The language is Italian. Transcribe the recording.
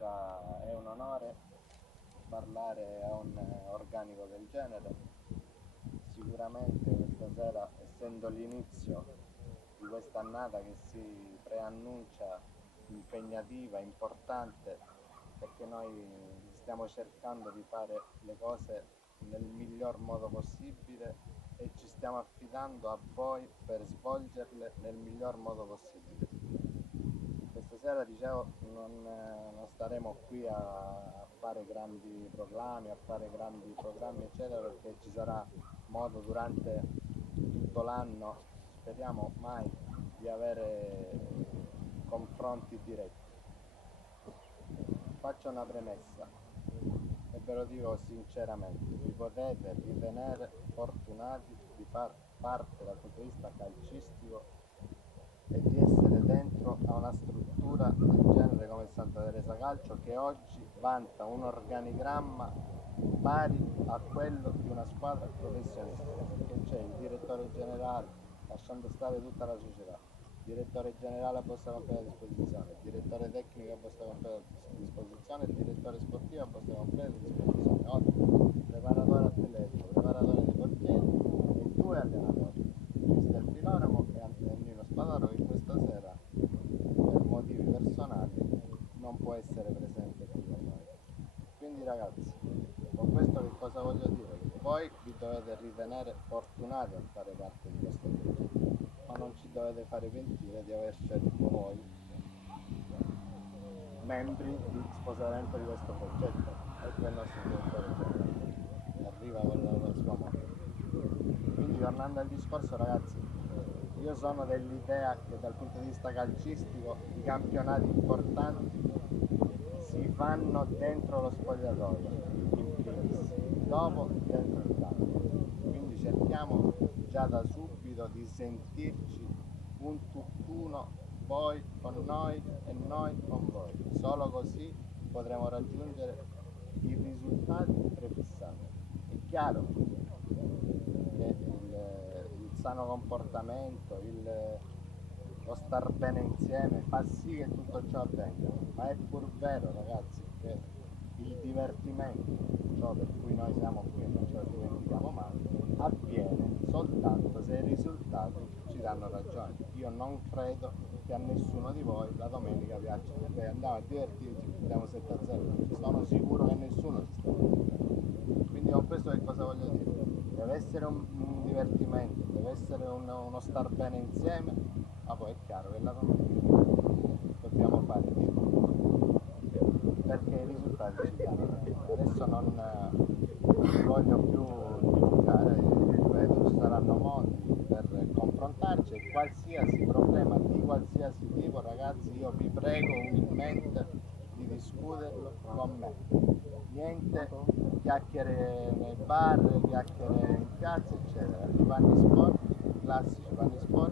È un onore parlare a un organico del genere. Sicuramente questa sera, essendo l'inizio di questa annata che si preannuncia impegnativa, importante, perché noi stiamo cercando di fare le cose nel miglior modo possibile e ci stiamo affidando a voi per svolgerle nel miglior modo possibile. Questa sera, dicevo, non staremo qui a fare grandi proclami, a fare grandi programmi eccetera, perché ci sarà modo durante tutto l'anno, speriamo mai, di avere confronti diretti. Faccio una premessa e ve lo dico sinceramente: vi potete ritenere fortunati di far parte dal punto di vista calcistico e di essere dentro a una struttura del genere come il Santa Teresa Calcio, che oggi vanta un organigramma pari a quello di una squadra professionista, che c'è il direttore generale, lasciando stare tutta la società, direttore generale a vostra completa disposizione, direttore tecnico a vostra completa disposizione, direttore sportivo a vostra completa disposizione, oltre preparatore atletico, preparatore dei portieri e due allenatori, mister Filoramo e Antonino Spadaro, che questa sera per motivi personali non può essere presente qui con noi. Quindi ragazzi, con questo che cosa voglio dire? Che voi vi dovete ritenere fortunati a fare parte di questo progetto, ma non ci dovete fare pentire di aver scelto voi membri di sposamento di questo progetto. Ecco il nostro direttore generale, arriva con la sua moglie. Quindi, tornando al discorso, ragazzi, io sono dell'idea che dal punto di vista calcistico i campionati importanti si fanno dentro lo spogliatoio, in primis, dopo dentro il campo. Quindi cerchiamo già da subito di sentirci un tutt'uno, voi con noi e noi con voi. Solo così potremo raggiungere i risultati prefissati. È chiaro che il sano comportamento, lo star bene insieme fa sì che tutto ciò avvenga, ma è pur vero, ragazzi, che il divertimento, ciò per cui noi siamo qui e non ce lo dimentichiamo mai, avviene soltanto se i risultati ci danno ragione. Io non credo che a nessuno di voi la domenica piaccia, beh, andiamo a divertirci, andiamo 7-0, sono sicuro che nessuno si sta divertendo. Quindi con questo che cosa voglio dire? Deve essere un divertimento, deve essere uno star bene insieme, ma poi è chiaro che la domenica dobbiamo fare di tutto perché i risultati ci danno. Adesso non voglio più divulgare, ripeto, ci saranno modi per confrontarci e qualsiasi problema di qualsiasi tipo, ragazzi, io vi prego umilmente di discuterlo con me. Niente chiacchiere nei bar, chiacchiere in piazza, eccetera. I panni sporchi, i classici panni sporchi,